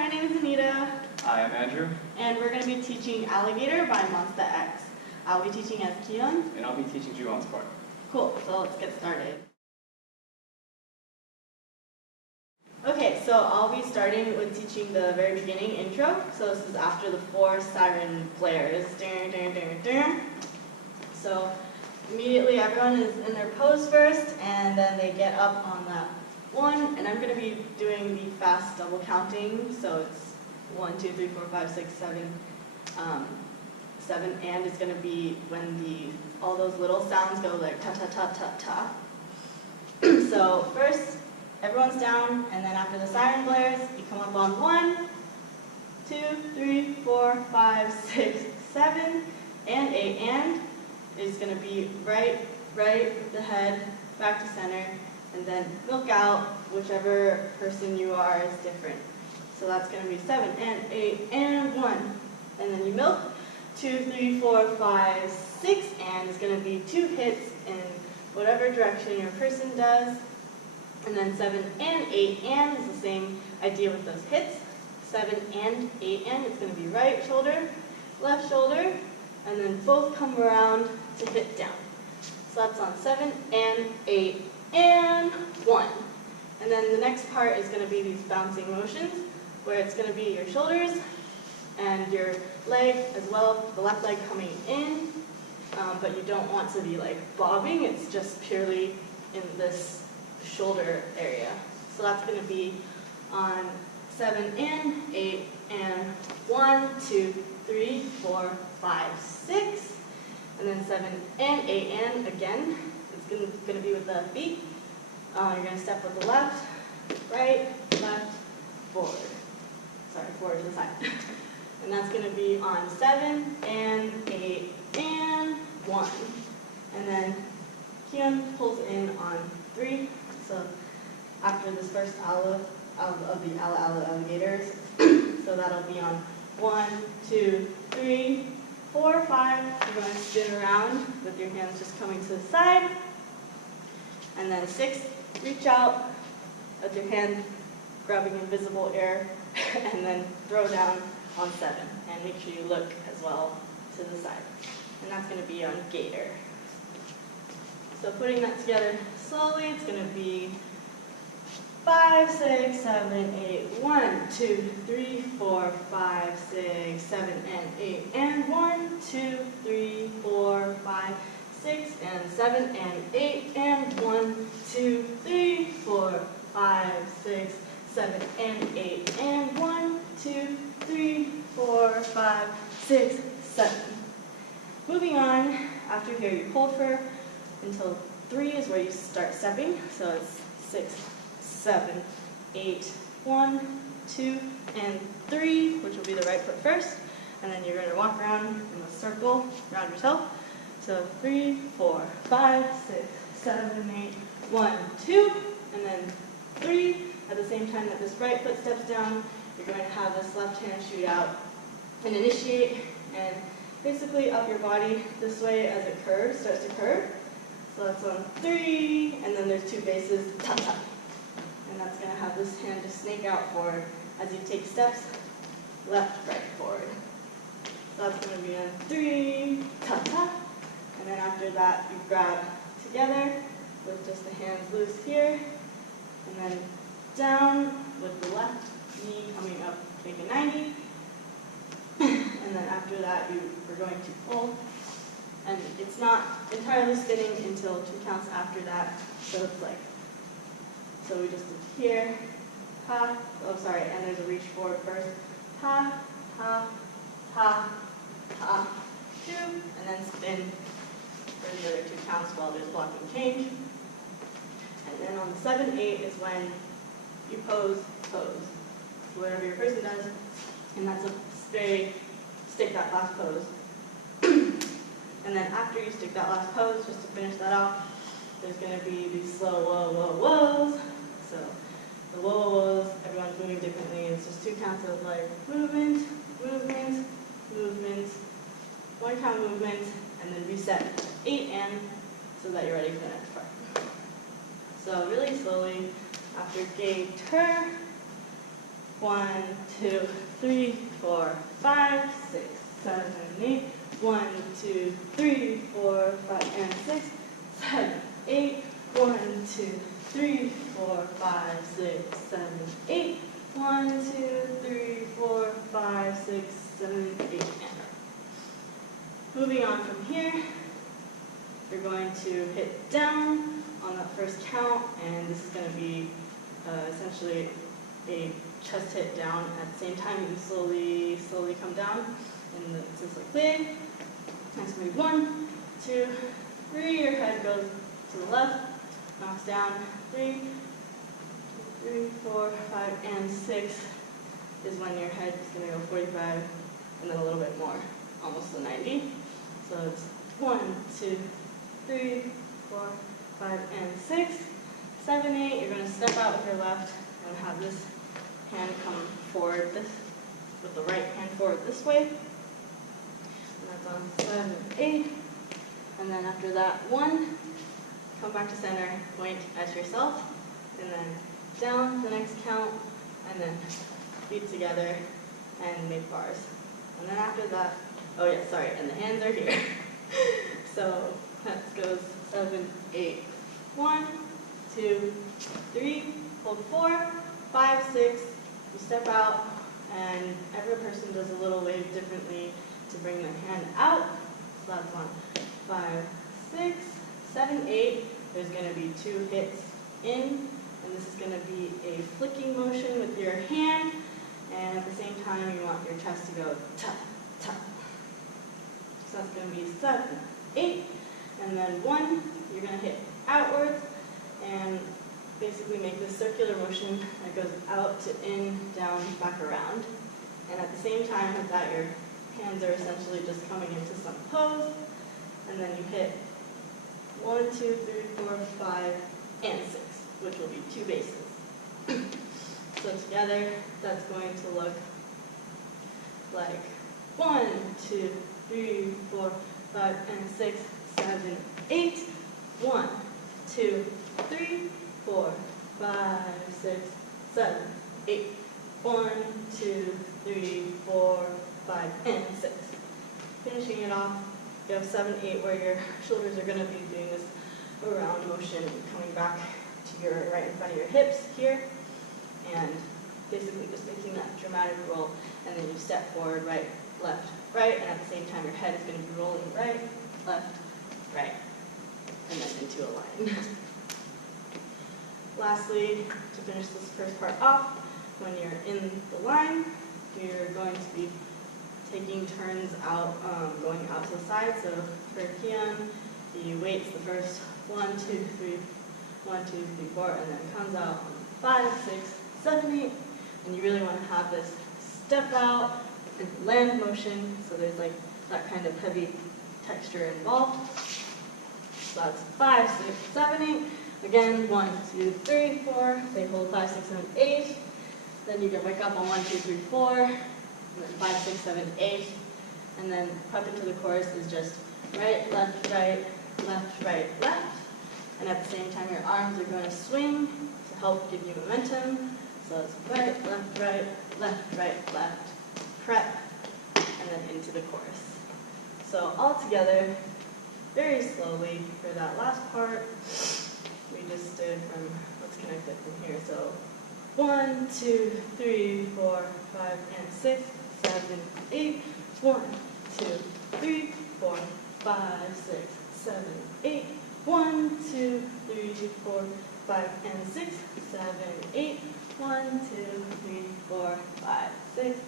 my name is Anita. Hi, I'm Andrew. And we're going to be teaching Alligator by Monsta X. I'll be teaching as Kihyun. And I'll be teaching Joohon's part. Cool, so let's get started. Okay, so I'll be starting with teaching the very beginning intro. So this is after the 4 siren blares. Dun, dun, dun, dun. So immediately everyone is in their pose first, and then they get up on that 1, and I'm going to be doing the fast double counting. So it's 1, 2, 3, 4, 5, 6, 7. 7 and is going to be when all those little sounds go like ta ta ta ta ta. So first, everyone's down, and then after the siren blares, you come up on 1, 2, 3, 4, 5, 6, 7, and 8, and is going to be right with the head, back to center, and then milk out. Whichever person you are is different. So that's going to be 7 and 8 and 1, and then you milk. 2, 3, 4, 5, 6, and it's going to be 2 hits in whatever direction your person does. And then 7 and 8 and is the same idea with those hits. 7 and 8 and it's going to be right shoulder, left shoulder, and then both come around to hit down. So that's on 7 and 8 and 1. And then the next part is going to be these bouncing motions, where it's going to be your shoulders and your leg as well, the left leg coming in, but you don't want to be like bobbing, it's just purely in this shoulder area. So that's going to be on 7 and 8 and 1, 2, 3, 4, 5, 6, and then 7 and 8 and again, it's going to be with the feet. You're going to step with the left, right, left, forward. Sorry, forward to the side. And that's going to be on 7 and 8 and 1. And then Kihyun pulls in on 3. So after this first ala of the alligators, so that'll be on 1, 2, 3, 4, 5. You're going to spin around with your hands just coming to the side. And then 6, reach out with your hand grabbing invisible air, and then throw down on 7, and make sure you look as well to the side. And that's going to be on gator. So putting that together slowly, it's going to be 5, 6, 7, 8, 1, 2, 3, 4, 5, 6, 7, and 8, and 1, 2, 3, 4, 5, 6, and 7, and 8, and 1, 2, 3, 4, 5, 6, 7, and 8, and 1, 2, 3, 4, 5, 6, 7. Moving on, after here you hold for until 3 is where you start stepping. So it's 6, 7, 8, 1, 2, and 3, which will be the right foot first. And then you're going to walk around in a circle around yourself. So 3, 4, 5, 6, 7, 8, 1, 2, and then 3. At the same time that this right foot steps down, you're going to have this left hand shoot out and initiate, and basically up your body this way as it curves, starts to curve. So that's on 3, and then there's 2 bases, ta-ta. And that's going to have this hand just snake out forward as you take steps, left, right, forward. So that's going to be on 3, ta-ta. And then after that, you grab together with just the hands loose here, and then down with the left knee coming up, make a 90. And then after that, we're going to pull. And it's not entirely spinning until 2 counts after that. So it's like, so we just did here, ha, oh sorry, and there's a reach forward first, ha, ha, ha, ha, 2, and then spin for the other 2 counts while there's blocking change. And then on the 7, 8 is when you pose. So whatever your person does, and that's a very stick that last pose. And then after you stick that last pose, just to finish that off, there's going to be these slow whoa, whoa, whoas. So the whoa, whoa, whoas, everyone's moving differently. It's just 2 counts of like movement, movement, movement, 1 count movement, and then reset 8 and so that you're ready for the next part. So really slowly, after gator, 1, 2, 3, 4, 5, 6, 7, 8. 1, 2, 3, 4, 5, and 6, 7, 8. 1, 2, 3, 4, 5, 6, 7, 8. 1, 2, 3, 4, 5, 6, 7, 8. And moving on from here, you're going to hit down on that first count, and this is going to be essentially a chest hit down. At the same time, you slowly come down, and it's just like big. Next move 1, 2, 3. Your head goes to the left, knocks down 3, 4, 5, and 6 is when your head is going to go 45, and then a little bit more, almost to 90. So it's 1, 2, 3, 4, 5, and 6, 7, 8. You're going to step out with your left and have this hand come forward with the right hand forward this way. And that's on 7, 8. And then after that, 1, come back to center, point at yourself, and then down the next count, and then feet together and make bars. And then after that, oh yeah, sorry, and the hands are here. So that goes 7, 8. 1, 2, 3, hold 4, 5, 6. You step out, and every person does a little wave differently to bring their hand out. So that's on 5, 6, 7, 8. There's going to be 2 hits in, and this is going to be a flicking motion with your hand, and at the same time you want your chest to go tap, tap. So that's going to be 7, 8, and then 1, you're going to hit outwards, and basically make this circular motion that goes out to in, down, back around. And at the same time with that, your hands are essentially just coming into some pose, and then you hit 1, 2, 3, 4, 5, and 6, which will be 2 bases. So together, that's going to look like 1, 2, 3, 4, 5, and 6, 7, 8. 1, 2, 3, 4, 5, 6, 7, 8. 1, 2, 3, 4, 5, and 6. Finishing it off, you have 7, 8, where your shoulders are going to be doing this around motion, coming back to your right in front of your hips here, and basically just making that dramatic roll, and then you step forward, right, left, right, and at the same time your head is going to be rolling right, left, right, and then into a line. Lastly, to finish this first part off, when you're in the line, you're going to be taking turns out, going out to the side. So for Kihyun, he waits the first 1, 2, 3, 1, 2, 3, 4, and then comes out on 5, 6, 7, 8. And you really want to have this step out and land motion, so there's like that kind of heavy texture involved. So that's 5, 6, 7, 8. Again, 1, 2, 3, 4. They hold 5, 6, 7, 8. Then you get back up on 1, 2, 3, 4. And then 5, 6, 7, 8. And then up into the chorus is just right, left, right, left. And at the same time, your arms are going to swing to help give you momentum. So it's right, left, prep, and then into the chorus. So all together, very slowly for that last part, we just did from, let's connect it from here. So 1, 2, 3, 4, 5, and 6, 7, 8. 1, 2, 3, 4, 5, 6, 7, 8. 1, 2, 3, 4, 5, and 6, 7, 8. 1, 2, 3, 4, 5, 6.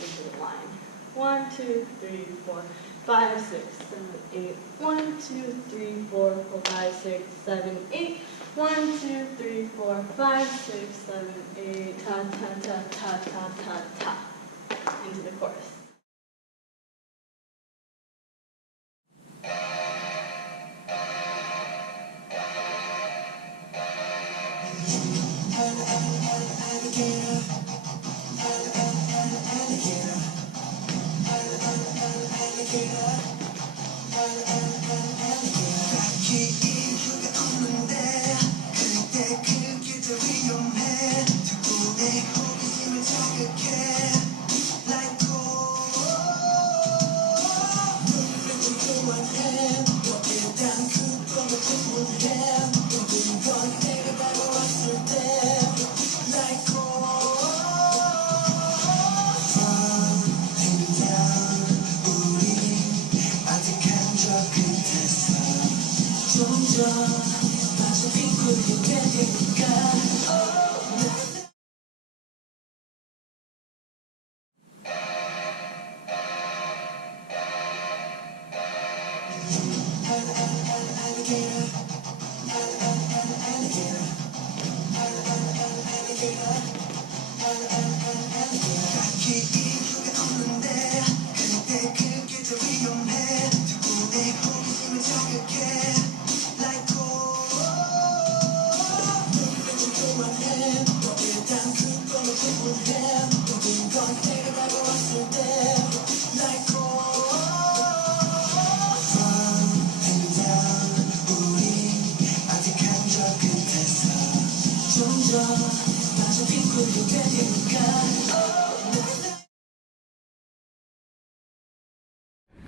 Into the line. 1, 2, 3, 4, 5, 6, 7, 8. 1, 2, 3, 4, 5, 6, 7, 8. 1, 2, 3, 4, 5, 6, 7, 8. Ta ta ta ta ta ta ta. Into the chorus.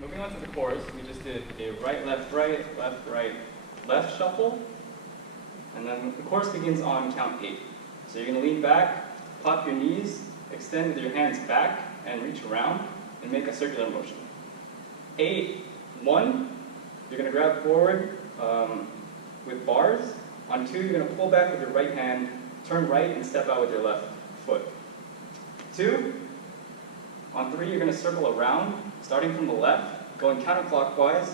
Moving on to the chorus, we just did a right, left, left shuffle. And then the chorus begins on count 8. So you're going to lean back, pop your knees, extend with your hands back, and reach around, and make a circular motion. 8, 1, you're going to grab forward with bars. On 2, you're going to pull back with your right hand, turn right, and step out with your left foot. 2, on 3, you're going to circle around, starting from the left, going counterclockwise,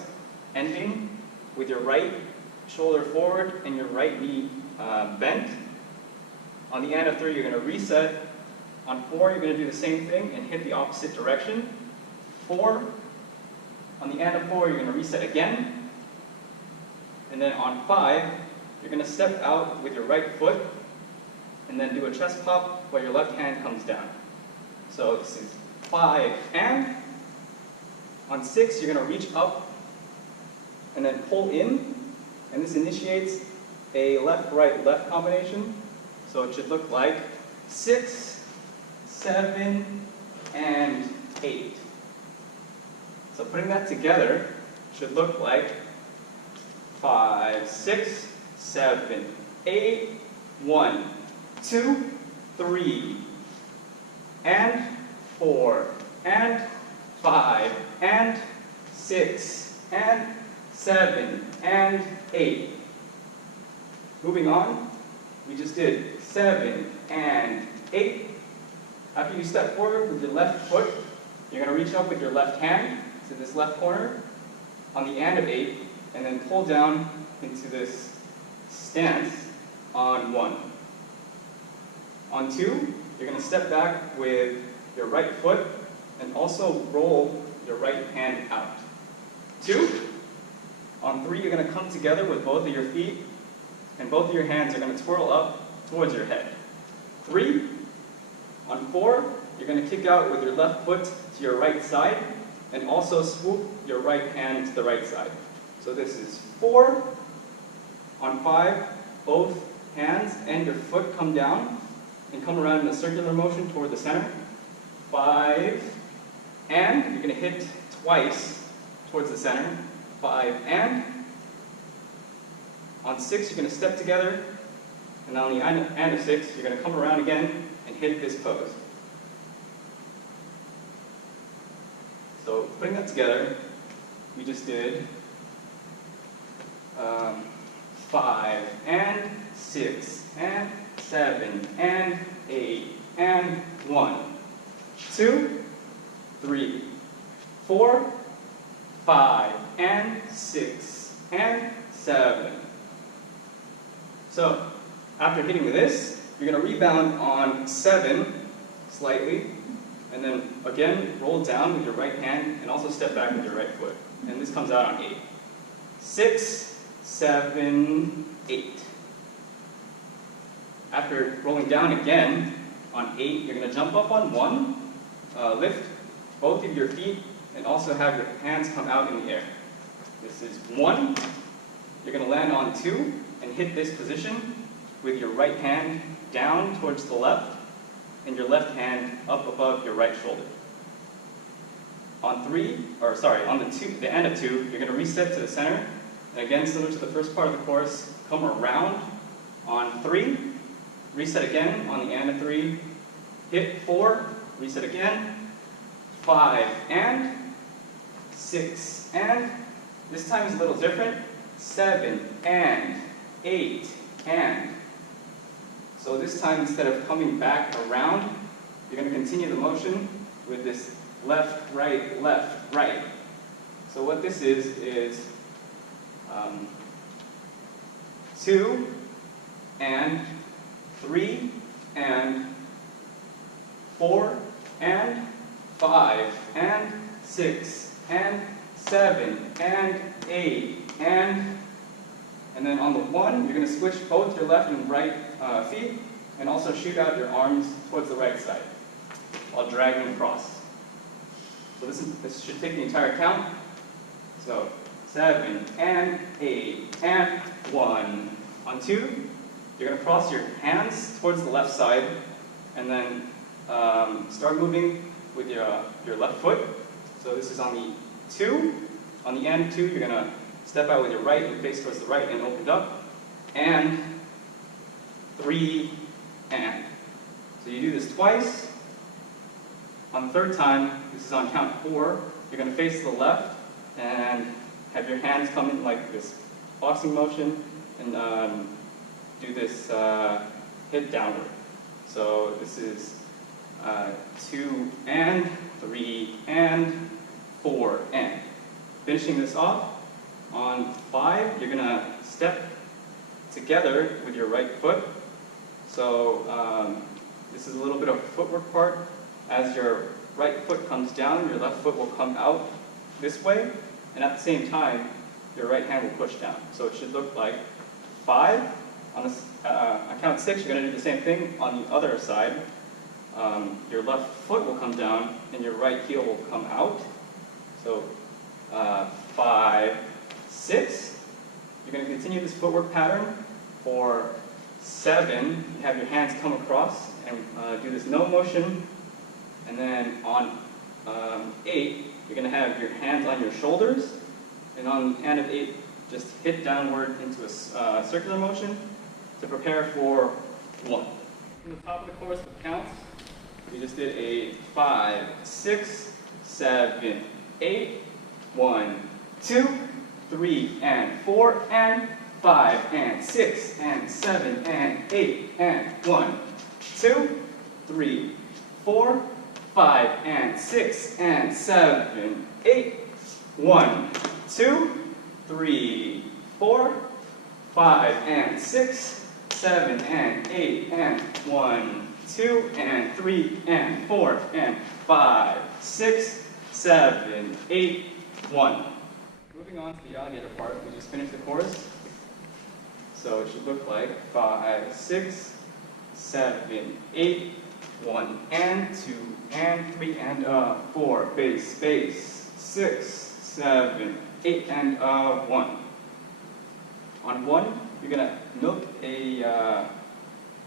ending with your right shoulder forward and your right knee bent. On the end of 3, you're going to reset. On 4, you're going to do the same thing and hit the opposite direction. 4, on the end of 4, you're going to reset again. And then on 5, you're going to step out with your right foot and then do a chest pop while your left hand comes down. So this is 5 and. On 6, you're going to reach up and then pull in, and this initiates a left-right-left combination. So it should look like 6, 7, and 8. So putting that together should look like 5, 6, 7, 8, 1, 2, 3, and 4, and 5, and 6, and 7, and 8. Moving on, we just did 7 and 8. After you step forward with your left foot, you're going to reach up with your left hand to this left corner on the end of 8, and then pull down into this stance on 1. On 2, you're going to step back with your right foot and also roll your right hand out. 2, on 3, you're going to come together with both of your feet, and both of your hands are going to twirl up towards your head. 3, on 4, you're going to kick out with your left foot to your right side, and also swoop your right hand to the right side. So this is 4. On 5, both hands and your foot come down and come around in a circular motion toward the center. 5, and you're going to hit twice towards the center. 5, and. On 6, you're going to step together, and on the end of 6, you're going to come around again and hit this pose. So putting that together, we just did 5, and 6, and 7, and 8, and 1, 2, 3, 4, 5, and 6, and 7. So, after hitting this, you're going to rebound on 7 slightly, and then again roll down with your right hand and also step back with your right foot. And this comes out on 8. 6, 7, 8. After rolling down again on 8, you're going to jump up on 1, lift both of your feet, and also have your hands come out in the air. This is 1. You're going to land on 2 and hit this position with your right hand down towards the left and your left hand up above your right shoulder. On the end of 2, you're going to reset to the center And again, similar to the first part of the chorus, come around on 3, reset again on the and of 3, hit 4, reset again, 5 and, 6 and, this time is a little different, 7 and, 8 and. So this time, instead of coming back around, you're going to continue the motion with this left, right, left, right. So what this is 2 and 3 and 4 and 5 and 6 and 7 and 8 and then on the 1, you're going to switch both your left and right feet and also shoot out your arms towards the right side while dragging across. So this should take the entire count. So 7 and 8 and 1. On 2, you're going to cross your hands towards the left side and then start moving with your left foot. So this is on the 2. On the end 2, you're going to step out with your right and face towards the right and opened up. And 3 and. So you do this twice. On the third time, this is on count 4, you're going to face to the left and have your hands come in like this boxing motion and do this hit downward. So this is 2 and, 3 and, 4 and. Finishing this off, on 5, you're going to step together with your right foot. So this is a little bit of a footwork part. As your right foot comes down, your left foot will come out this way, and at the same time, your right hand will push down. So it should look like 5. On count 6, you're going to do the same thing on the other side. Your left foot will come down, and your right heel will come out. So 5, 6. You're going to continue this footwork pattern for 7. You have your hands come across and do this no motion. And then on 8, you're going to have your hands on your shoulders. And on the end of 8, just hit downward into a circular motion to prepare for 1. From the top of the chorus with counts, we just did a 5, 6, 7, 8, 1, 2, 3, and 4, and 5, and 6, and 7, and 8, and 1, 2, 3, 4, 5, and 6, and 7, 8, 1, 2, 3, 4, 5, and 6, 7, and 8, and 1, 2, and 3, and 4, and 5, 6, 7, 8, 1. Moving on to the alligator part, we just finished the chorus. So it should look like 5, 6, 7, 8, 1, and 2, and 3, and 4, bass, bass, 6, 7, 8, and 1. On 1, you're going to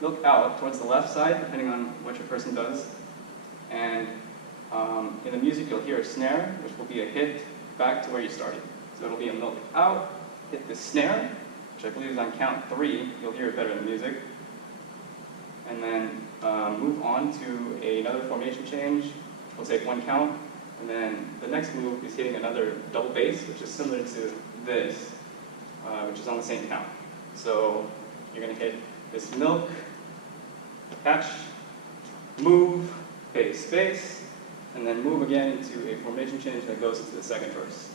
milk out towards the left side, depending on what your person does. And in the music, you'll hear a snare, which will be a hit back to where you started. So it'll be a milk out, hit the snare, which I believe is on count 3. You'll hear it better in the music. And then move on to another formation change. We'll take 1 count. And then the next move is hitting another double bass, which is similar to this, which is on the same count. So you're going to hit this milk, catch, move, bass, bass, and then move again into a formation change that goes into the second verse.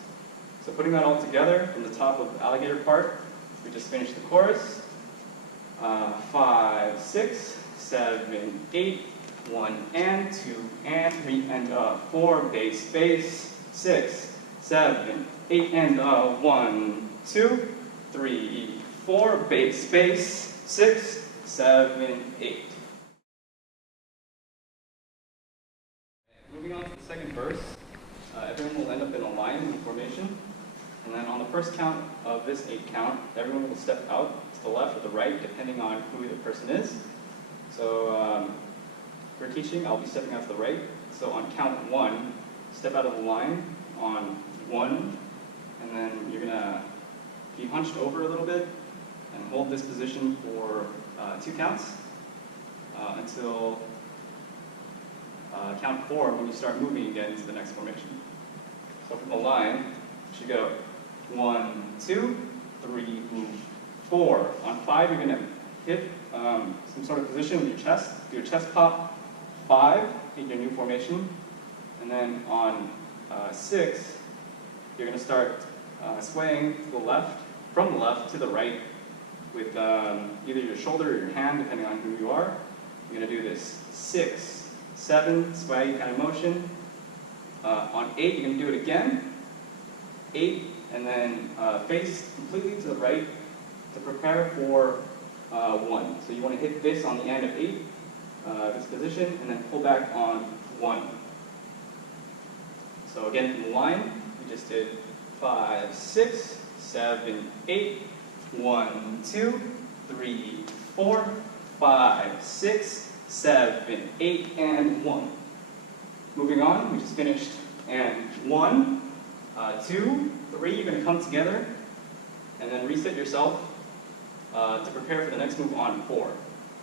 So putting that all together from the top of the alligator part, we just finished the chorus. 5, 6, 7, 8, 1, and 2, and 3, and 4, bass, bass, 6, 7, 8, and 1, 2, 3, 4, bass, bass, 6, 7, 8. Moving on to the second verse, everyone will end up in a line in formation. And then on the first count of this 8 count, everyone will step out to the left or the right, depending on who the person is. So for teaching, I'll be stepping out to the right. So on count 1, step out of the line on 1, and then you're going to be hunched over a little bit and hold this position for 2 counts until count 4 when you start moving again to the next formation. So from the line, you should go 1, 2, 3, 4. On 5, you're going to hit some sort of position with your chest. Do your chest pop. 5, hit your new formation. And then on 6, you're going to start swaying to the left, from the left to the right with either your shoulder or your hand, depending on who you are. You're going to do this 6, 7, sway kind of motion. On 8, you're going to do it again. 8, and then face completely to the right to prepare for 1. So you want to hit this on the end of 8, this position, and then pull back on 1. So again, from the line, we just did 5, 6, 7, 8, 1, 2, 3, 4, 5, 6, 7, 8, and 1. Moving on, we just finished, and 1, 2, 3, you're going to come together, and then reset yourself to prepare for the next move on 4,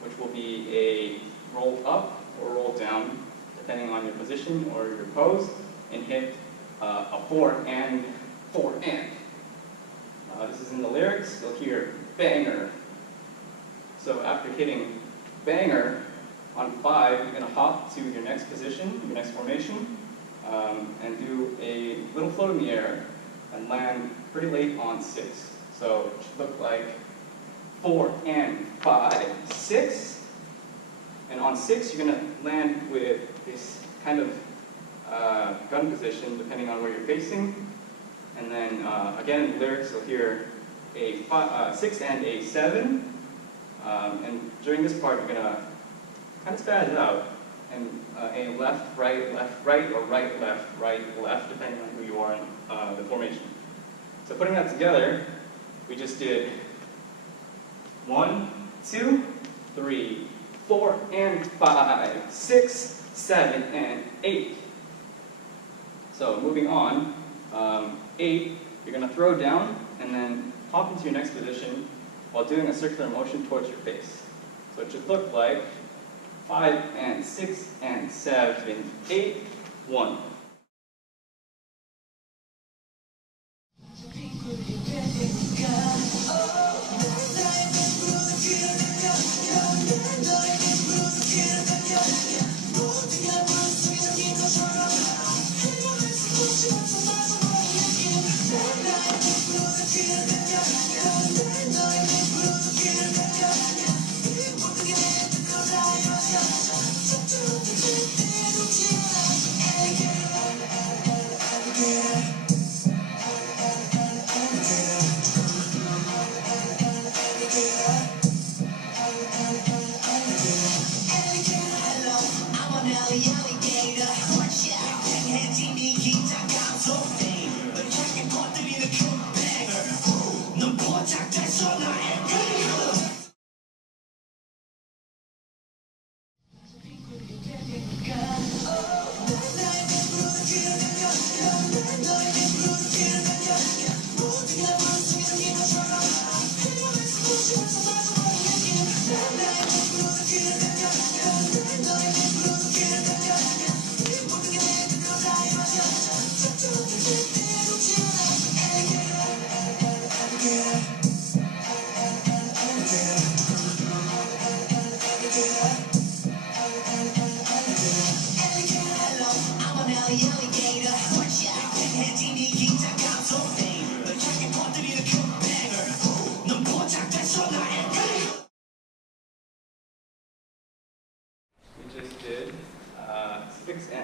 which will be a roll up or roll down, depending on your position or your pose, and hit a 4 and 4 and. This is in the lyrics, you'll hear banger. So after hitting banger, on 5, you're going to hop to your next position, your next formation, and do a little float in the air and land pretty late on 6. So it should look like 4 and 5, 6. And on 6, you're going to land with this kind of gun position, depending on where you're facing. And then again, in the lyrics, you'll hear a 6 and a 7. And during this part, you're going to kind of spaz it out. And a left, right, or right, left, depending on who you are in the formation. So putting that together, we just did 1, 2, 3, 4, and 5, 6, 7, and 8. So moving on, 8, you're going to throw down and then hop into your next position while doing a circular motion towards your face. So it should look like 5 and 6 and 7, 8, 1.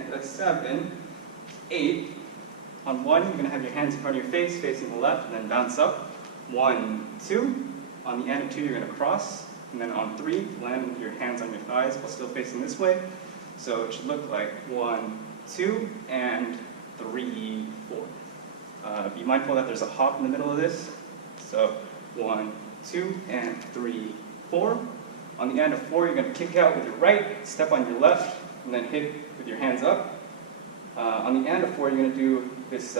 That's 7, 8. On 1, you're going to have your hands in front of your face, facing the left, and then bounce up. 1, 2. On the end of 2, you're going to cross. And then on 3, land with your hands on your thighs while still facing this way. So it should look like 1, 2, and 3, 4. Be mindful that there's a hop in the middle of this. So 1, 2, and 3, 4. On the end of 4, you're going to kick out with your right, step on your left, and then hit with your hands up. On the end of 4, you're going to do this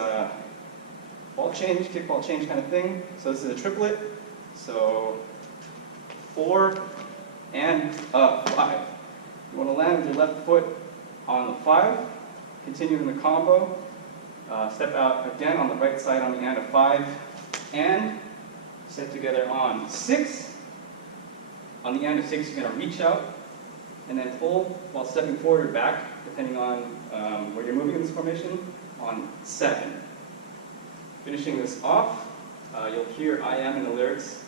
ball change, kickball change kind of thing. So this is a triplet. So 4 and 5. You want to land with your left foot on the 5, continue in the combo, step out again on the right side on the and of 5, and step together on 6. On the and of 6, you're going to reach out and then pull while stepping forward or back, depending on where you're moving in this formation, on 7. Finishing this off, you'll hear I am in the lyrics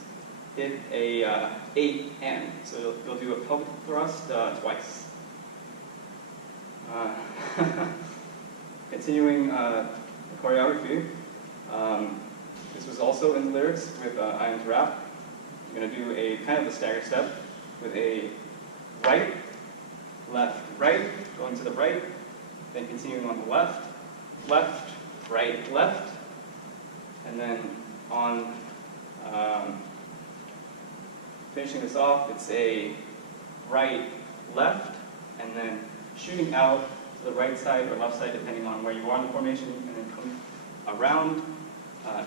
hit a 8 and. So you'll do a pelvic thrust twice. Continuing the choreography, this was also in the lyrics with I am to rap. You're going to do a kind of a stagger step with a right, left, right, going to the right, then continuing on the left, left, right, left, and then on finishing this off, it's a right, left, and then shooting out to the right side or left side depending on where you are in the formation, and then come around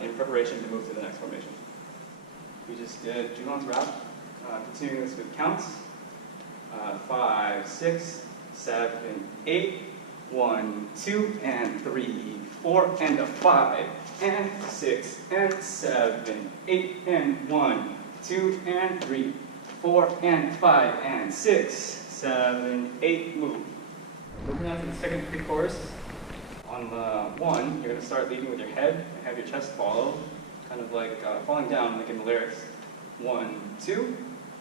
in preparation to move to the next formation. We just did Joohon's rap, continuing this with counts. 5, 6, 7, 8, 1, 2, and 3, 4, and a 5, and 6, and 7, 8, and 1, 2, and 3, 4, and 5, and 6, 7, 8, move. Moving on to the second pre-chorus. On the 1, you're going to start leading with your head and have your chest follow, kind of like falling down like in the lyrics. 1, 2,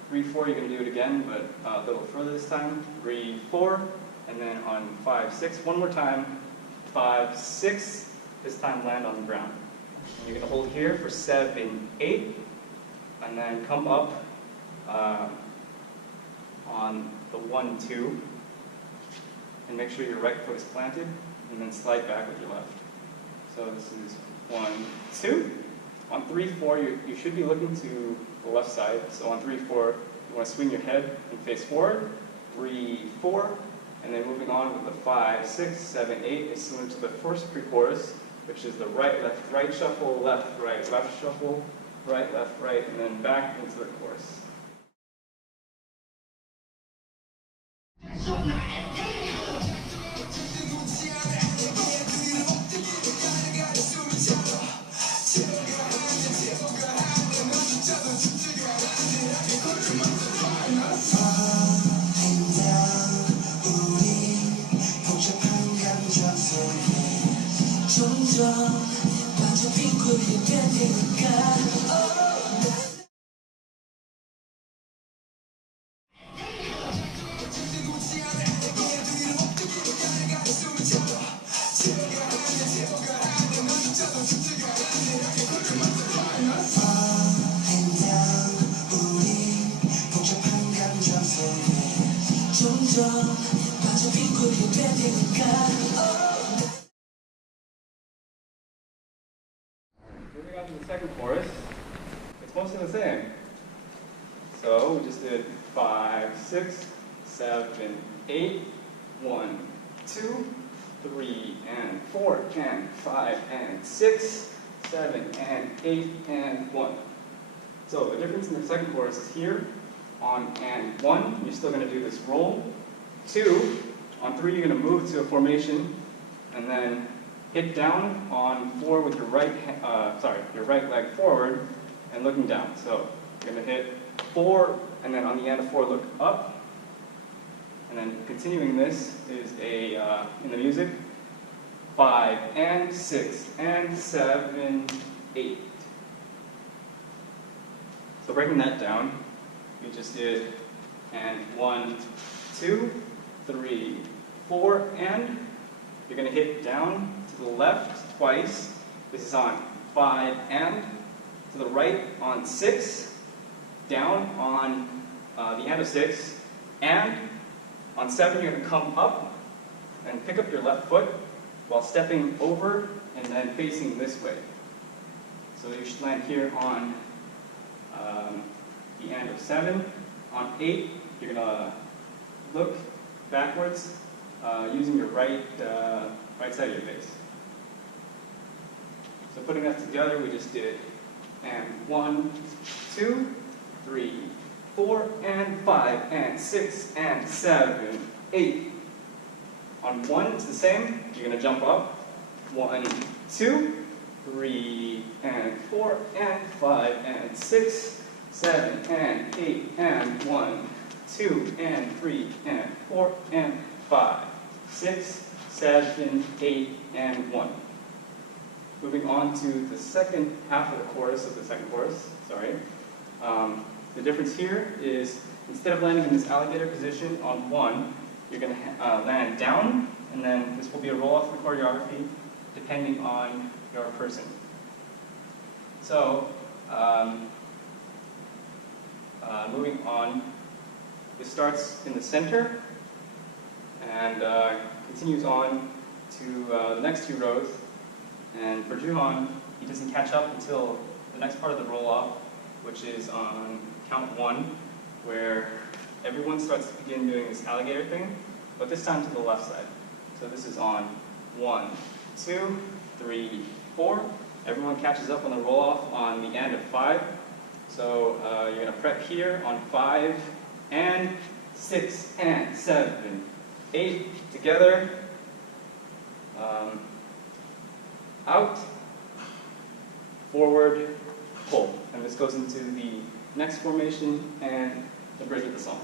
3, 4, you're going to do it again, but a little further this time. 3, 4, and then on 5, 6, one more time. 5, 6, this time land on the ground. And you're going to hold here for 7, 8, and then come up on the 1, 2, and make sure your right foot is planted, and then slide back with your left. So this is 1, 2. On 3, 4, you should be looking to the left side. So on 3, 4, you want to swing your head and face forward. 3, 4, and then moving on with the 5, 6, 7, 8 is similar to the first pre-chorus, which is the right, right shuffle, left, shuffle, right, left, right, and then back into the chorus. Moving on to the second chorus, it's mostly the same. So we just did 5, 6, 7, 8, 1, 2, 3, and 4, and 5, and 6, 7, and 8, and 1. So the difference in the second chorus is here. On and 1, you're still going to do this roll. 2, on 3, you're going to move to a formation, and then hit down on 4 with your your right leg forward and looking down. So you're going to hit 4, and then on the end of 4, look up. And then continuing this is a, in the music, 5 and 6 and 7, 8. So breaking that down, we just did and 1, 2, 3, 4, and you're going to hit down to the left twice. This is on 5 and to the right on 6, down on the end of 6, and on 7 you're going to come up and pick up your left foot while stepping over and then facing this way. So you should land here on the end of 7. On 8, you're going to look backwards using your right side of your face. So putting that together, we just did and 1, 2, 3, 4, and 5, and 6, and 7, 8. On 1, it's the same. You're going to jump up. 1, 2, 3, and 4, and 5, and 6, 7, and 8, and 1, 2, and 3, and 4, and 5, 6, 7, 8, and 1. Moving on to the second half of the chorus of the second chorus, sorry. The difference here is instead of landing in this alligator position on 1, you're going to land down, and then this will be a roll off the choreography depending on your person. So, moving on, this starts in the center and continues on to the next 2 rows. And for Joohon, he doesn't catch up until the next part of the roll-off, which is on count 1, where everyone starts to begin doing this alligator thing, but this time to the left side. So this is on 1, 2, 3, 4. Everyone catches up on the roll-off on the end of 5. So you're going to prep here on 5, and 6, and 7, 8 together. Out, forward, pull. And this goes into the next formation and the bridge of the song.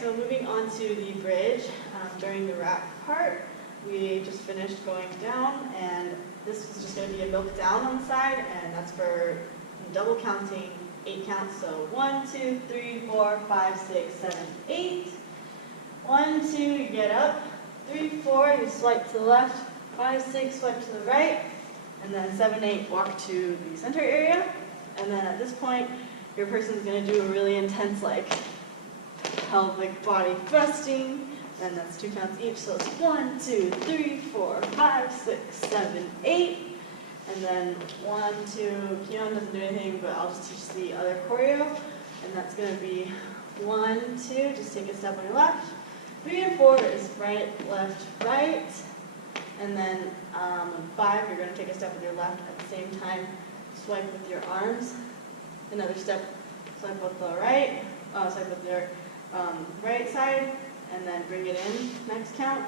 So moving on to the bridge, during the rap part, we just finished going down, and this was just going to be a milk down on the side, and that's for double counting 8 counts. So 1, 2, 3, 4, 5, 6, 7, 8. 1, 2, you get up. 3, 4, you swipe to the left. 5, 6, swipe to the right. And then 7, 8, walk to the center area. And then at this point, your person's going to do a really intense, like, pelvic body thrusting, and that's 2 counts each, so it's 1, 2, 3, 4, 5, 6, 7, 8, and then 1, 2, Kihyun doesn't do anything, but I'll just teach the other choreo, and that's going to be 1, 2, just take a step on your left, 3 and 4 is right, left, right, and then on 5, you're going to take a step with your left at the same time, swipe with your arms, another step, swipe with the right, swipe with your right side, and then bring it in next count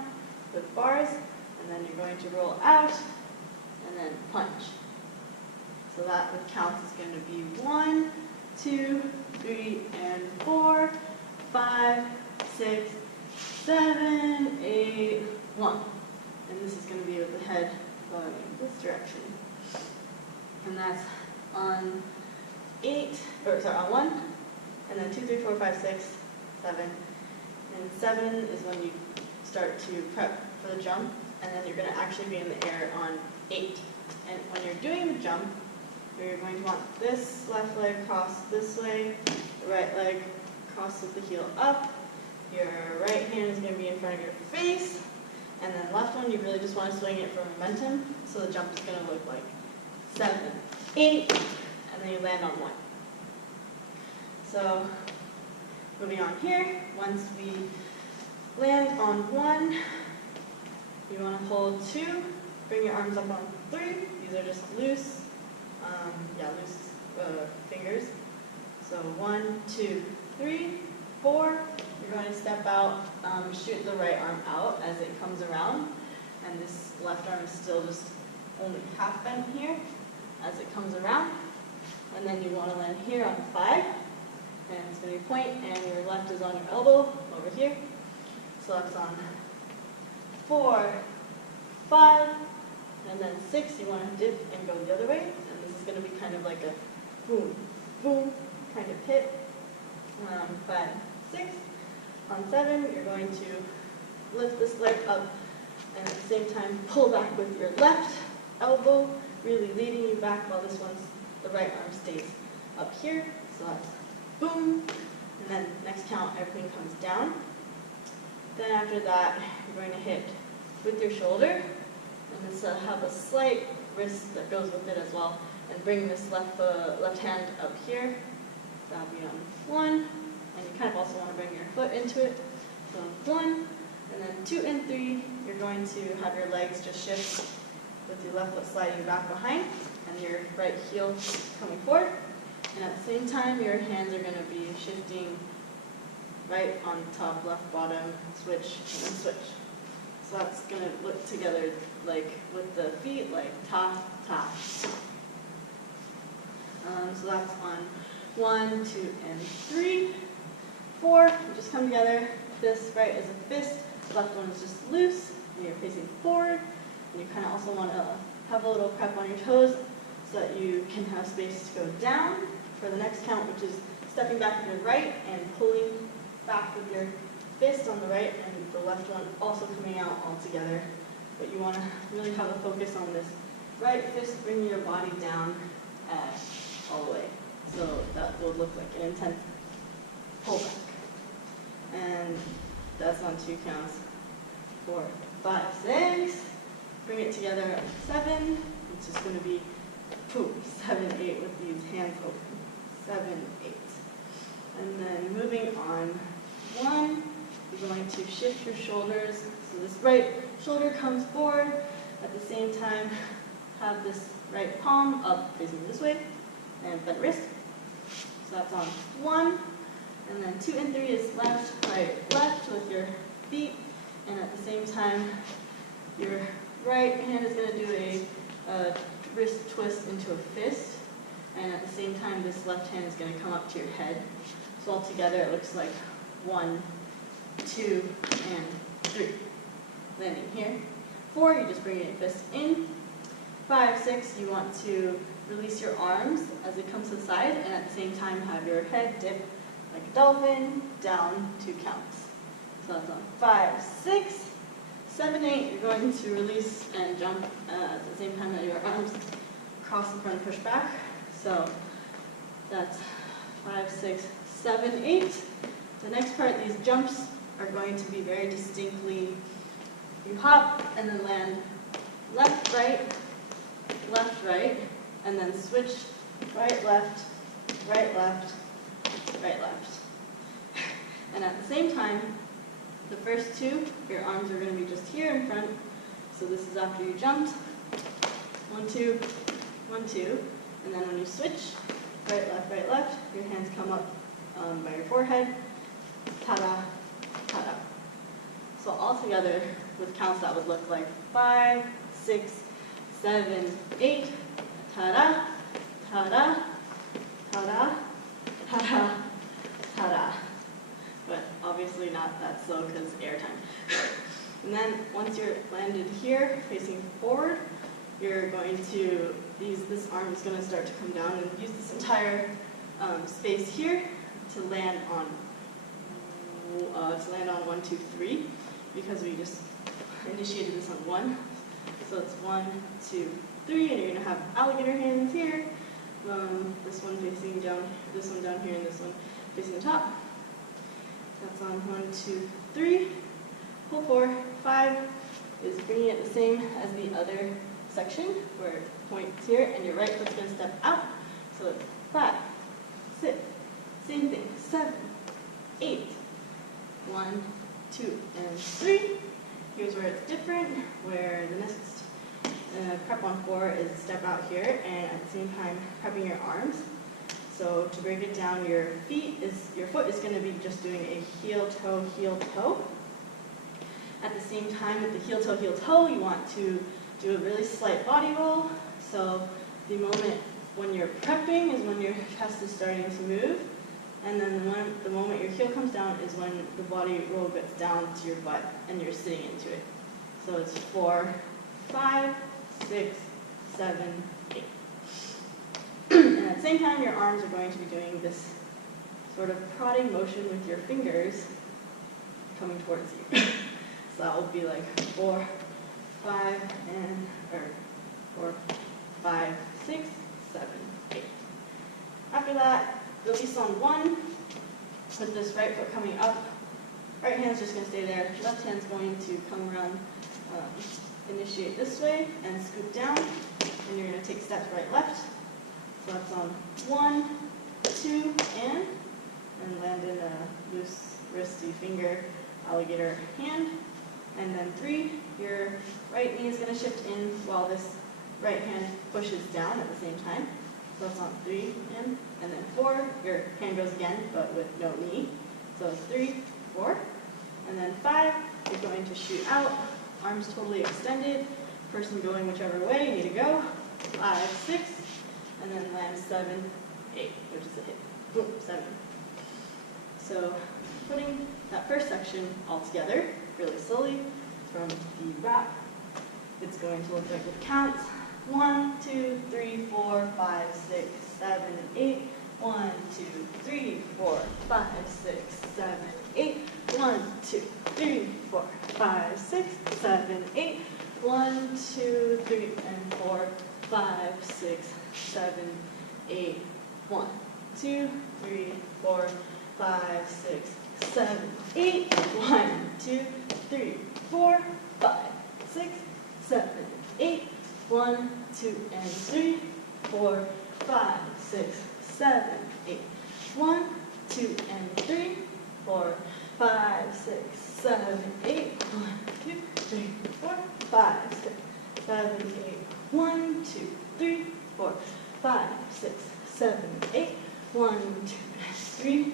with bars, and then you're going to roll out, and then punch. So that with counts is going to be 1, 2, 3, and 4, 5, 6, 7, 8, 1. And this is going to be with the head going in this direction. And that's on on 1, and then 2, 3, 4, 5, 6, 7. And 7 is when you start to prep for the jump, and then you're going to actually be in the air on 8. And when you're doing the jump, you're going to want this left leg cross this way, the right leg cross with the heel up, your right hand is going to be in front of your face, and then left one, you really just want to swing it for momentum, so the jump is going to look like 7, 8, and then you land on 1. So, moving on here, once we land on 1, you want to hold 2, bring your arms up on 3. These are just loose, fingers. So 1, 2, 3, 4. You're going to step out, shoot the right arm out as it comes around. And this left arm is still just only half bent here as it comes around. And then you want to land here on 5. And it's going to be point, and your left is on your elbow over here. So that's on 4, 5, and then 6. You want to dip and go the other way. And this is going to be kind of like a boom, boom kind of hit. 5, 6. On 7, you're going to lift this leg up and at the same time pull back with your left elbow, really leading you back while the right arm stays up here. So that's boom. And then next count, everything comes down. Then after that, you're going to hit with your shoulder and this have a slight wrist that goes with it as well. And bring this left hand up here. That'll be on 1. And you kind of also want to bring your foot into it. So 1, and then 2 and 3, you're going to have your legs just shift with your left foot sliding back behind and your right heel coming forward. And at the same time, your hands are going to be shifting right on top, left, bottom, switch, and then switch. So that's going to look together like with the feet, like ta, ta. So that's on 1, 2, and 3. 4, you just come together. This right is a fist, left one is just loose, and you're facing forward. And you kind of also want to have a little prep on your toes so that you can have space to go down for the next count, which is stepping back with your right and pulling back with your fist on the right and the left one also coming out all together. But you want to really have a focus on this right fist, bringing your body down all the way. So that will look like an intense pullback. And that's on 2 counts. 4, 5, 6. Bring it together at 7. It's just going to be 7, 8 with these hands open. 7, 8. And then moving on 1, you're going to shift your shoulders. So this right shoulder comes forward. At the same time, have this right palm up facing this way and bent wrist. So that's on 1. And then 2 and 3 is left, right, left with your feet. And at the same time, your right hand is going to do a wrist twist into a fist. And at the same time, this left hand is going to come up to your head. So all together, it looks like 1, 2, and 3. Landing here. 4, you just bring your fist in. 5, 6, you want to release your arms as it comes to the side. And at the same time, have your head dip like a dolphin, down 2 counts. So that's on 5, 6, 7, 8. You're going to release and jump at the same time that your arms cross in front, push back. So that's 5, 6, 7, 8. The next part, these jumps are going to be very distinctly, you hop and then land left, right, and then switch right, left, right, left, right, left. And at the same time, the first 2, your arms are going to be just here in front. So this is after you jumped. 1, 2, 1, 2. And then when you switch, right, left, your hands come up by your forehead. Ta-da, ta-da. So all together, with counts, that would look like 5, 6, 7, 8. Ta-da, ta-da, ta-da, ta-da, ta-da. But obviously not that slow because airtime. And then once you're landed here, facing forward, you're going to, this arm is going to start to come down and use this entire space here to land on 1, 2, 3, because we just initiated this on 1. So it's 1, 2, 3, and you're going to have alligator hands here. This one facing down, this one down here, and this one facing the top. That's on 1, 2, 3. Pull 4, 5 is bringing it the same as the other section where it points here, and your right foot's going to step out. So it's 5, 6, same thing, 7, 8, 1, 2, and 3. Here's where it's different, where the next prep on 4 is step out here and at the same time prepping your arms. So to break it down, your foot is going to be just doing a heel, toe. At the same time with the heel, toe, you want to do a really slight body roll. So the moment when you're prepping is when your chest is starting to move. And then the moment your heel comes down is when the body roll gets down to your butt and you're sitting into it. So it's 4, 5, 6, 7, 8. And at the same time, your arms are going to be doing this sort of prodding motion with your fingers coming towards you. So that will be like 4, 5, 5, 6, 7, 8. After that, release on 1 with this right foot coming up. Right hand's just going to stay there. Left hand's going to come around, initiate this way and scoop down. And you're going to take steps right, left. So that's on 1, 2, and land in a loose, wristy finger, alligator hand. And then 3, your right knee is going to shift in while this right hand pushes down at the same time. So that's on 3 in. And then 4, your hand goes again, but with no knee. So it's 3, 4. And then 5, you're going to shoot out, arms totally extended, person going whichever way you need to go. 5, 6, and then land 7, 8, which is a hit. Boom, 7. So putting that first section all together really slowly from the wrap, it's going to look like with counts. 1, 2, 3, 4, 5, 6, 7, 8. 1, 2, 3, 4, 5, 6, 7, 8. 1, 2, 3, 4, 5, 6, 7, 8. 1, 2, 3, and 4, 5, 6, 7, 8. 1, 2, 3, 4, 5, 6, 7, 8. 1, 2, 3, 4, 5, 6, 7, 8. 1, 2, and 3, 4, 5, 6, 7, 8. 1, 2, and 3, 4, 5, 6, 7, 8. 1, 2, 3, 4, 5, 6, 7, 8. 1, 2, 3, 4, 5, 6, 7, 8. 1, 2, 3,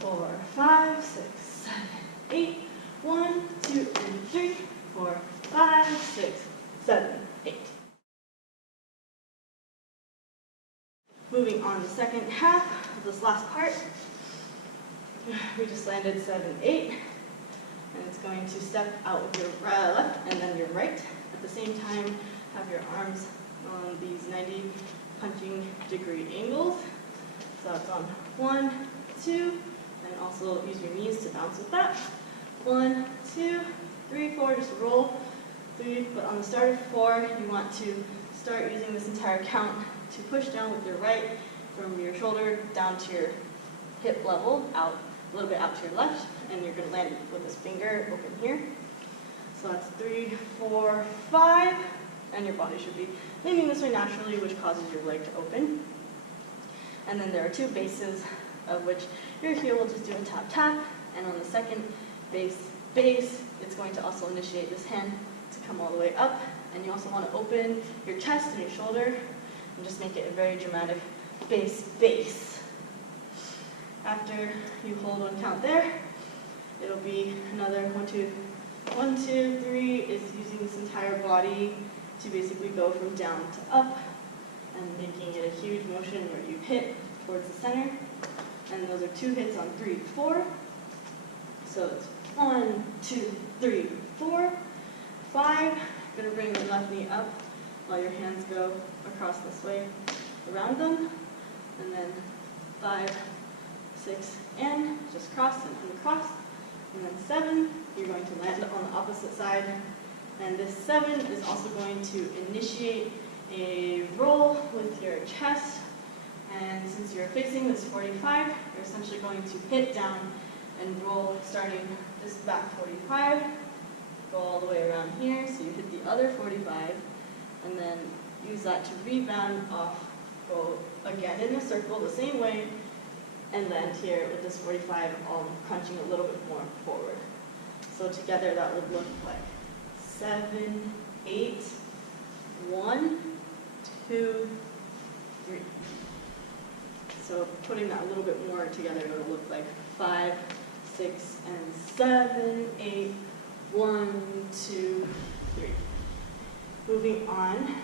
4, 5, 6, 7, 8. 1, 2, and 3, 4, 5, 6, 7, 8. Moving on to the second half of this last part, we just landed 7, 8, and it's going to step out with your left and then your right. At the same time, have your arms on these 90 punching degree angles. So it's on 1, 2, and also use your knees to bounce with that. 1, 2, 3, 4, just roll 3, but on the start of 4, you want to start using this entire count to push down with your right from your shoulder down to your hip level, out a little bit out to your left, and you're going to land with this finger open here. So that's 3, 4, 5, and your body should be leaning this way naturally, which causes your leg to open. And then there are 2 bases, of which your heel will just do a tap tap, and on the second base, it's going to also initiate this hand to come all the way up, and you also want to open your chest and your shoulder, and just make it a very dramatic base. After you hold one count there, it'll be another 1, 2, 1, 2, 3 is using this entire body to basically go from down to up and making it a huge motion where you hit towards the center. And those are 2 hits on 3, 4. So it's 1, 2, 3, 4, 5. Gonna bring the left knee up while your hands go across this way around them. And then 5, 6, and just cross and uncross. And then 7, you're going to land on the opposite side. And this 7 is also going to initiate a roll with your chest. And since you're facing this 45, you're essentially going to hit down and roll starting this back 45. Go all the way around here, so you hit the other 45, and then use that to rebound off, go again in a circle the same way, and land here with this 45 all crunching a little bit more forward. So together that would look like 7, 8, 1, 2, 3. So putting that a little bit more together, it'll look like 5, 6, and 7, 8, 1, 2, 3. Moving on,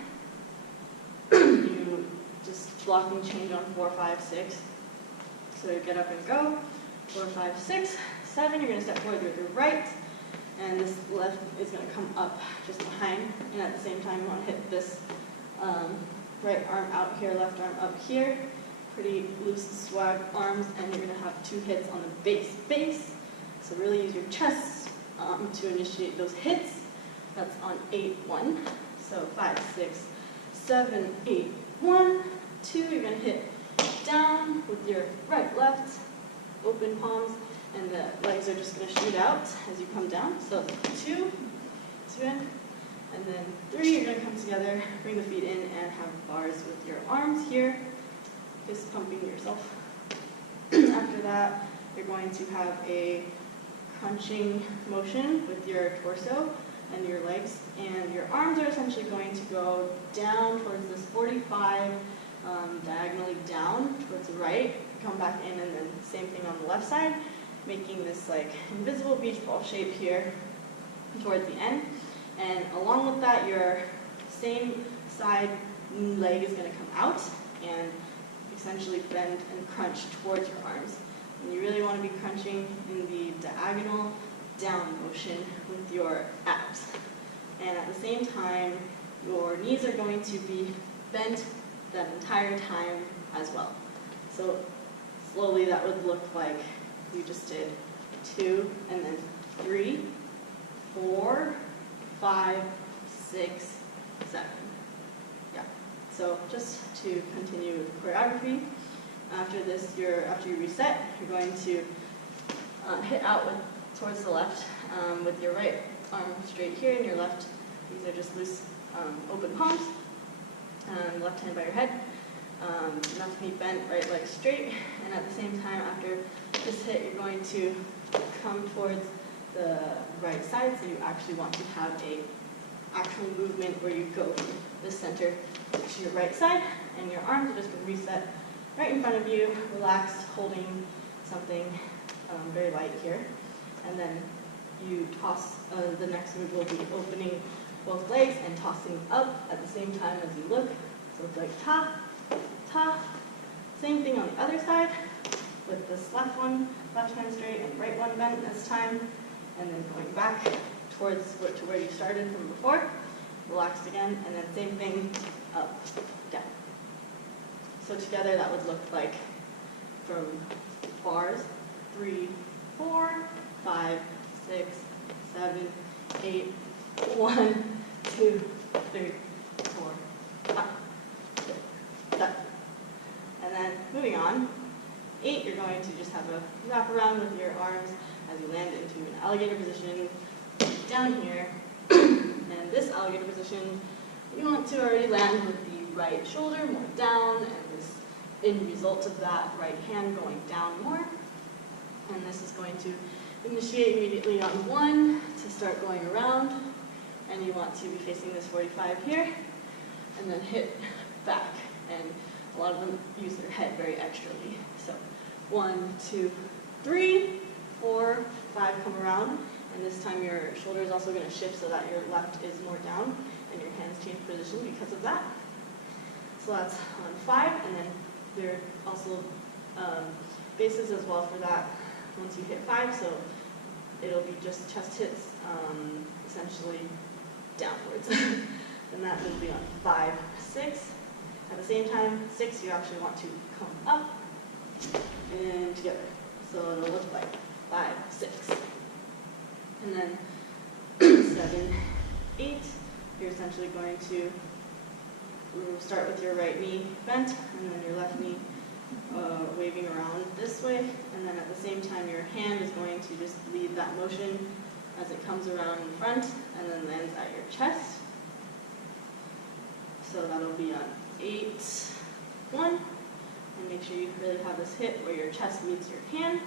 you just blocking change on 4, 5, 6. So you get up and go. 4, 5, 6, 7. You're going to step forward with your right, and this left is going to come up just behind. And at the same time, you want to hit this right arm out here, left arm up here. Pretty loose swag arms, and you're going to have 2 hits on the base. So really use your chest to initiate those hits. That's on 8, 1. So 5, 6, 7, 8, 1, 2. You're going to hit down with your right, left, open palms, and the legs are just going to shoot out as you come down. So 2 in, and then 3. You're going to come together, bring the feet in, and have bars with your arms here, fist pumping yourself. After that, you're going to have a crunching motion with your torso and your legs, and your arms are essentially going to go down towards this 45, diagonally down towards the right, come back in, and then same thing on the left side, making this like invisible beach ball shape here towards the end. And along with that, your same side leg is going to come out and essentially bend and crunch towards your arms. And you really want to be crunching in the diagonal down motion with your abs. And at the same time, your knees are going to be bent that entire time as well. So slowly that would look like we just did 2, and then 3, 4, 5, 6, 7. Yeah. So just to continue with choreography, after this, after you reset, you're going to hit out towards the left with your right arm straight here, and your left, these are just loose open palms, left hand by your head, left knee bent, right leg straight, and at the same time, after this hit, you're going to come towards the right side, so you actually want to have a actual movement where you go from the center to your right side, and your arms are just going to reset right in front of you, relaxed, holding something very light here. And then you toss, the next move will be opening both legs and tossing up at the same time as you look. So it's like ta, ta. Same thing on the other side with this left hand straight and right one bent this time. And then going back towards to where you started from before. Relaxed again, and then same thing, up, down. So together that would look like from bars, 3, 4, 5, 6, 7, 8, 1, 2, 3, 4, 5, 6, 7. And then moving on, 8, you're going to just have a wrap around with your arms as you land into an alligator position down here. And this alligator position, you want to already land with the right shoulder more down, and this end result of that right hand going down more. And this is going to initiate immediately on 1 to start going around, and you want to be facing this 45 here, and then hit back. And a lot of them use their head very extrally. So 1, 2, 3, 4, 5, come around. And this time your shoulder is also going to shift so that your left is more down and your hands change position because of that. So that's on 5, and then there are also bases as well for that once you hit 5. So it'll be just chest hits essentially downwards. And that will be on 5, 6. At the same time, 6, you actually want to come up and together. So it'll look like 5, 6. And then 7, 8, you're essentially going to start with your right knee bent, and then your left knee waving around this way. And then at the same time, your hand is going to just lead that motion as it comes around in front, and then lands at your chest. So that'll be on 8, 1. And make sure you really have this hit where your chest meets your hand.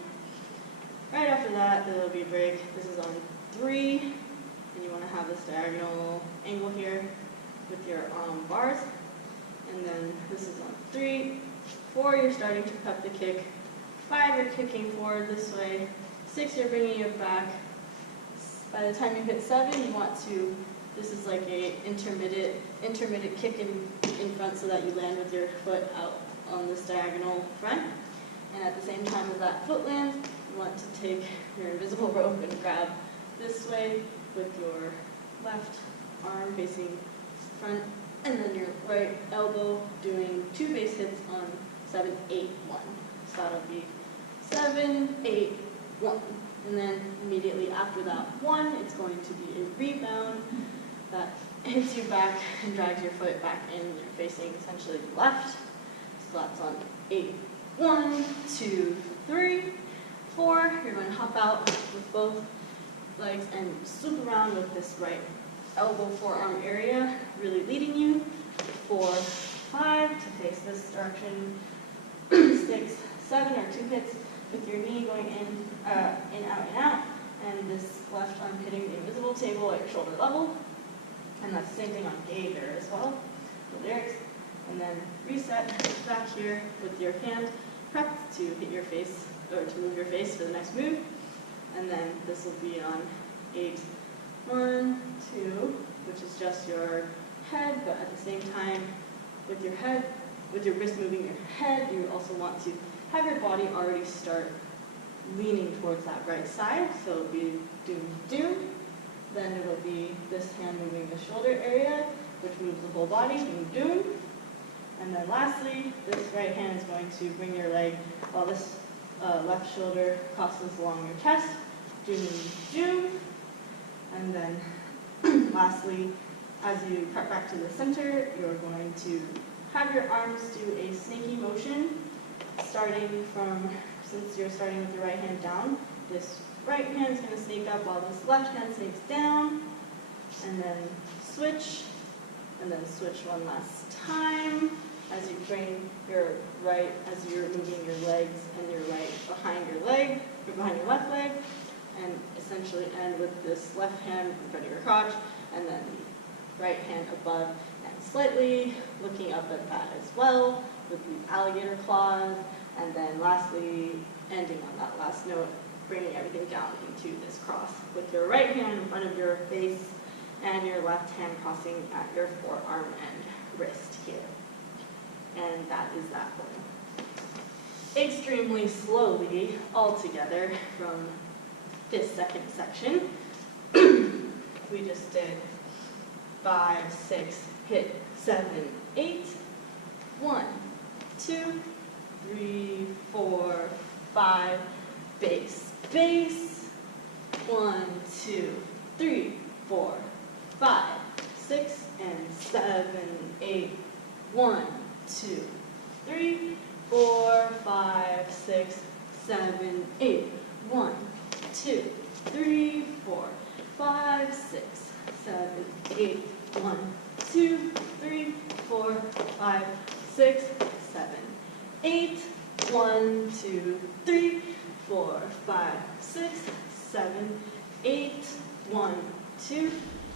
Right after that, there'll be a break. This is on 3, and you want to have this diagonal angle here. with your bars. And then this is on 3. 4, you're starting to cut the kick. 5, you're kicking forward this way. 6, you're bringing it back. By the time you hit 7, you want to, this is like a intermittent kick in front so that you land with your foot out on this diagonal front. And at the same time as that foot lands, you want to take your invisible rope and grab this way with your left arm facing front, and then your right elbow doing 2 base hits on 7, 8, 1. So that'll be 7, 8, 1. And then immediately after that 1, it's going to be a rebound that hits you back and drags your foot back in. You're facing essentially left. So that's on 8, 1, 2, 3, 4. You're going to hop out with both legs and swoop around with this right elbow forearm area, really leading you. 4, 5 to face this direction. 6, 7 are 2 hits with your knee going in, out, and out. And this left arm hitting the invisible table at your shoulder level. And that's the same thing on Gator as well, the lyrics. And then reset back here with your hand prepped to hit your face, or to move your face for the next move. And then this will be on 8, 1, 2, which is just your head, but at the same time, with your head, with your wrist moving your head, you also want to have your body already start leaning towards that right side. So it'll be doom, doom. Then it'll be this hand moving the shoulder area, which moves the whole body, doom, doom. And then lastly, this right hand is going to bring your leg while this left shoulder crosses along your chest, doom, doom. And then lastly, as you cut back to the center, you're going to have your arms do a snaky motion, starting from, since you're starting with your right hand down, this right hand is going to snake up while this left hand snakes down, and then switch one last time as you bring your right, as you're moving your legs and your right behind your leg, or behind your left leg, and essentially end with this left hand in front of your crotch, and then right hand above and slightly looking up at that as well with these alligator claws, and then lastly ending on that last note, bringing everything down into this cross with your right hand in front of your face and your left hand crossing at your forearm and wrist here. And that is that one. Extremely slowly all together from this second section. We just did 5, 6, hit 7, 8, 1, 2, 3, 4, 5, bass, bass, 1, 2, 3, 4, 5, 6, and 7, 8, 1, 2, 3, 4, 5, 6, 7, 8, 1, 2, 3, 4, 5, 6, 7, 8, 1, 2, 3, 4, 5, 6, 7, 8, 1, 2, 3, 4, 5, 6, 7, 8, 1, 2,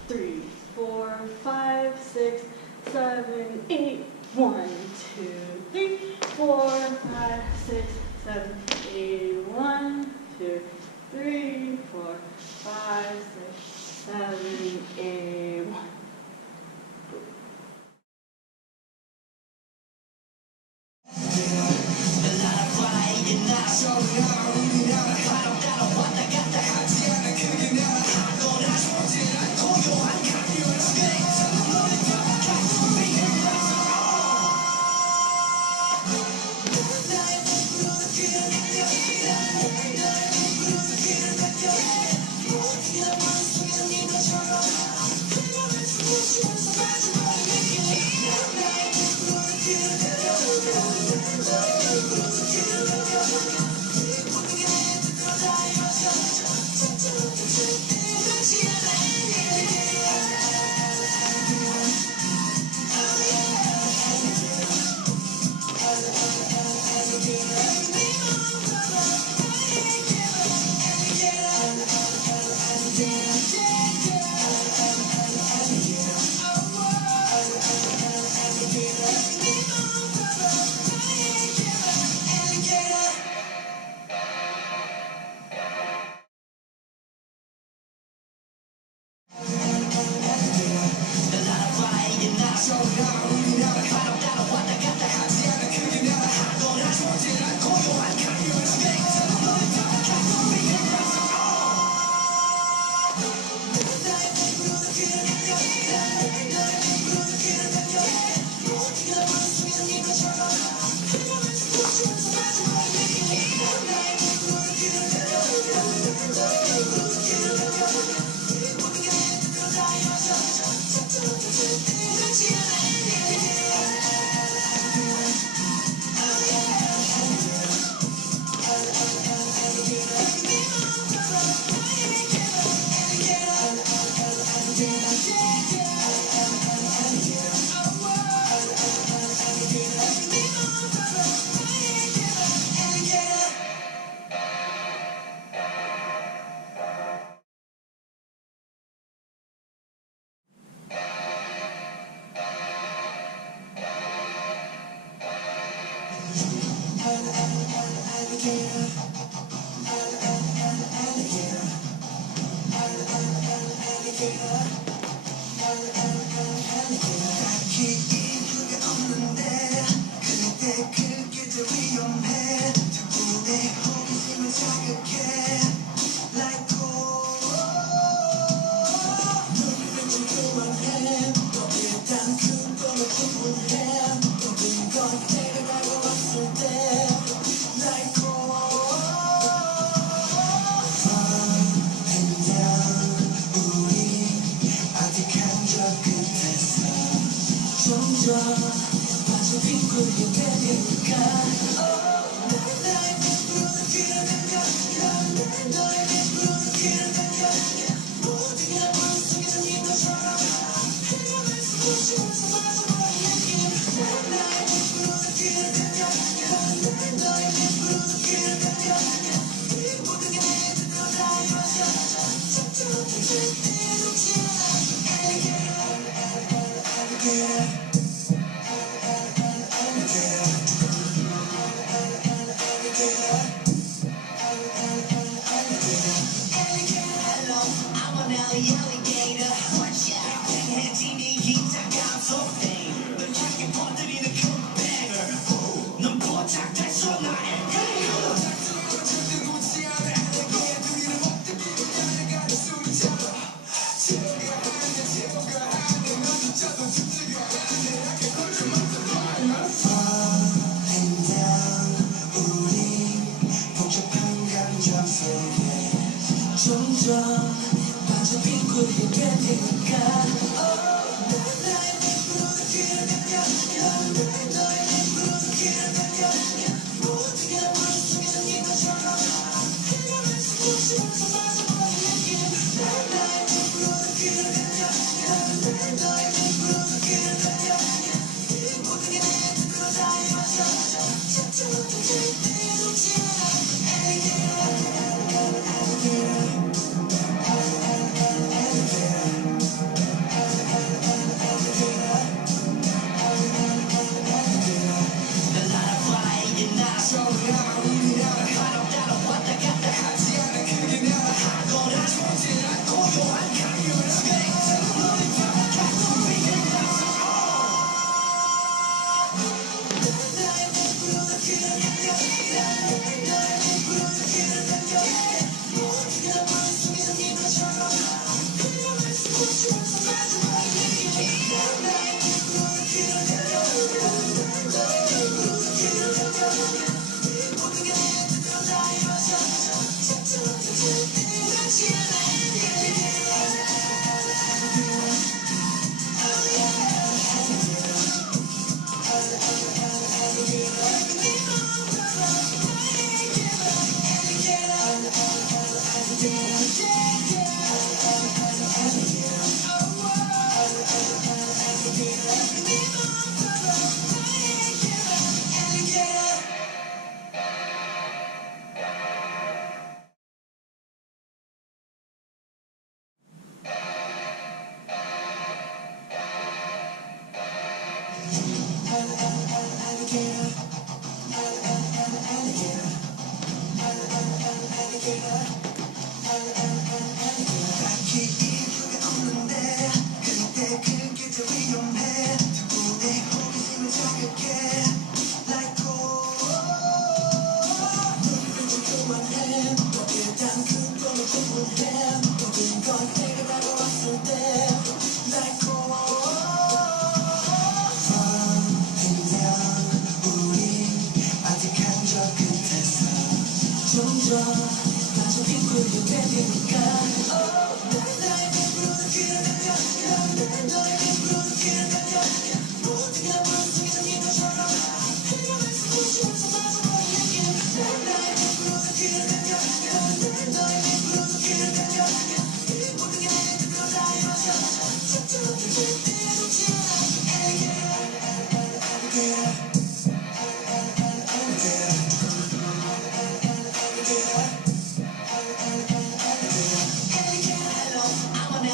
3, 4, 5, 6, 7, 8, 1, 2, 3, 4, 5, 6, 7, 8, 1, 2, 3, 4, 5, 6, 7, 8, 1. Alligator, watch out. 행진이 긴장감 속에 널 향해 퍼뜨리는 큰 banger. 넌 포착됐어 나의 가요. 절대 놓지 않아. 내게 둘이를 먹듯 달려가는 숨차로 채워가 하네 채워가 하네 너조차도 죽지가 않네. 약해 걸려 맞아. Falling down 우리 복잡한 감정 속에 점점 빈 구름이 되니까 난 나의 맹구로 기다려 난 너의 맹구로 기다려 모두가 머릿속에 담긴 것처럼 흘러갈 수 없으면서 마주보는 느낌 난 나의 맹구로 기다려 난 너의 맹구로 기다려 이 모든 게 내 뜻으로 다 이루어져 차차로 절대 놓지 않아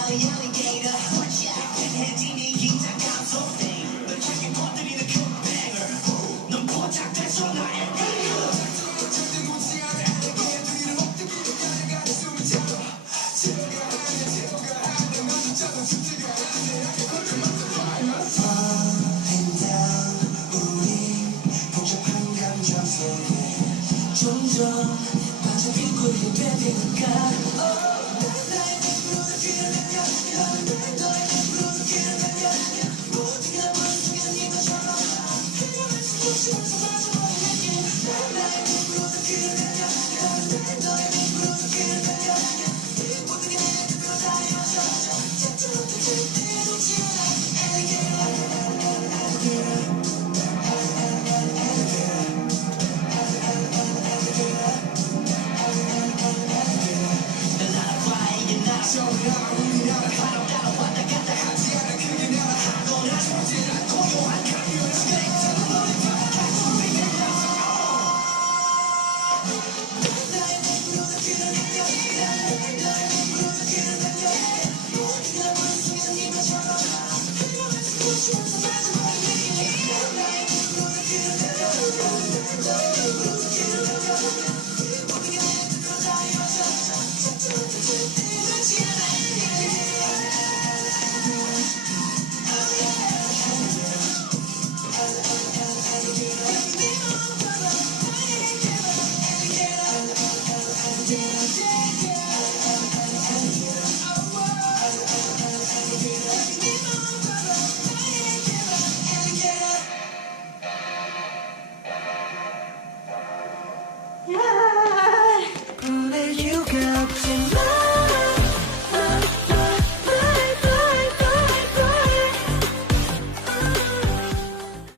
Alligator, watch out. 행진이 긴장감 속에 널 향해 퍼뜨리는 큰 banger. 넌 포착됐어 나의 가요. 절대 놓지 않아. 우리 뱀이니까 나의 눈을 길으면